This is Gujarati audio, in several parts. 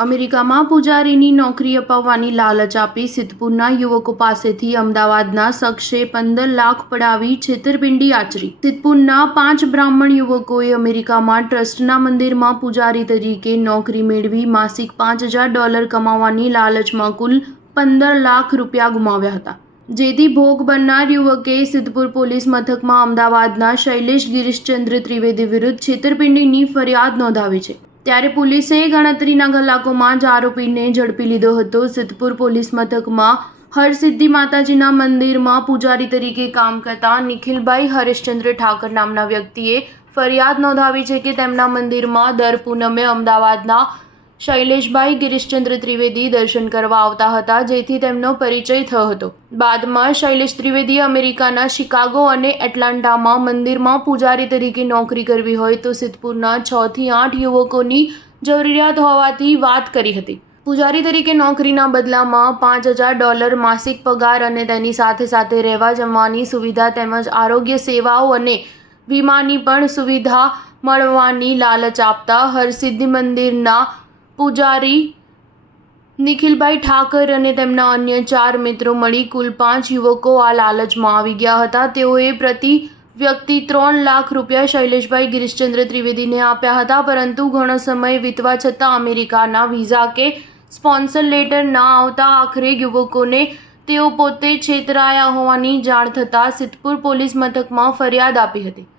અમેરિકામાં પૂજારીની નોકરી અપાવવાની લાલચ આપી સિદ્ધપુરના યુવકો પાસેથી અમદાવાદના શખ્સે 15 લાખ પડાવી છેતરપિંડી આચરી। સિદ્ધપુરના 5 બ્રાહ્મણ યુવકોએ અમેરિકામાં ટ્રસ્ટના મંદિરમાં પૂજારી તરીકે નોકરી મેળવી માસિક $5000 કમાવાની લાલચમાં કુલ 15 લાખ રૂપિયા ગુમાવ્યા હતા, જેથી ભોગ બનનાર યુવકે સિદ્ધપુર પોલીસ મથકમાં અમદાવાદના શૈલેષ ગિરીશચંદ્ર ત્રિવેદી વિરુદ્ધ છેતરપિંડીની ફરિયાદ નોંધાવી છે। ત્યારે પોલીસે ગણતરીના કલાકોમાં જ આરોપીને ઝડપી લીધો હતો। સિદ્ધપુર પોલીસ મથકમાં હરસિદ્ધિ માતાજીના મંદિરમાં પૂજારી તરીકે કામ કરતા નિખિલભાઈ હરેશચંદ્ર ઠાકર નામના વ્યક્તિએ ફરિયાદ નોંધાવી છે કે તેમના મંદિરમાં દર પૂનમે અમદાવાદના શૈલેષભાઈ ગિરીશચંદ્ર ત્રિવેદી દર્શન કરવા આવતા હતા, જેથી તેમનો પરિચય થયો હતો। બાદમાં શૈલેષ ત્રિવેદીએ અમેરિકાના શિકાગો અને એટલાન્ટામાં મંદિરમાં પૂજારી તરીકે નોકરી કરવી હોય તો સિદ્ધપુરના 6 થી 8 યુવકોની જરૂરિયાત હોવાથી વાત કરી હતી। પૂજારી તરીકે નોકરીના બદલામાં $5000 માસિક પગાર અને તેની સાથે સાથે રહેવા જમવાની સુવિધા તેમજ આરોગ્ય સેવાઓ અને વીમાની પણ સુવિધા મળવાની લાલચ આપતા હરસિદ્ધિ મંદિરના પૂજારી નિખિલભાઈ ઠાકર અને તેમના અન્ય 4 મિત્રો મળી કુલ 5 યુવકો આ લાલચમાં આવી ગયા હતા। તેઓએ પ્રતિ વ્યક્તિ 3 લાખ રૂપિયા શૈલેષભાઈ ગિરીશચંદ્ર ત્રિવેદીને આપ્યા હતા, પરંતુ ઘણો સમય વીતવા છતાં અમેરિકાના વિઝા કે સ્પોન્સર લેટર ના આવતા આખરે યુવકોને તેઓ પોતે છેતરાયા હોવાની જાણ થતાં સિદ્ધપુર પોલીસ મથકમાં ફરિયાદ આપી હતી,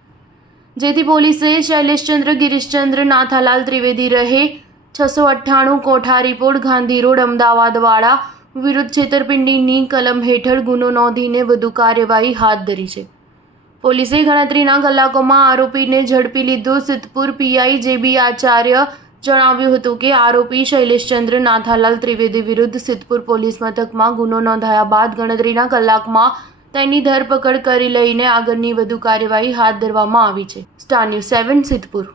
જેથી પોલીસે શૈલેષચંદ્ર ગિરીશચંદ્ર નાથાલાલ ત્રિવેદી રહે 698 કોઠારી પોળ ગાંધી રોડ અમદાવાદવાળા વિરુદ્ધ છેતરપિંડીની કલમ હેઠળ ગુનો નોંધીને વધુ કાર્યવાહી હાથ ધરી છે। પોલીસે ગણતરીના કલાકોમાં આરોપીને ઝડપી લીધો। સિદ્ધપુર પીઆઈ જેબી આચાર્ય જણાવ્યું હતું કે આરોપી શૈલેષચંદ્ર નાથાલાલ ત્રિવેદી વિરુદ્ધ સિદ્ધપુર પોલીસ મથકમાં ગુનો નોંધાયા બાદ ગણતરીના કલાકમાં તેની ધરપકડ કરી લઈને આગળની વધુ કાર્યવાહી હાથ ધરવામાં આવી છે। Star news 7 Siddhpur.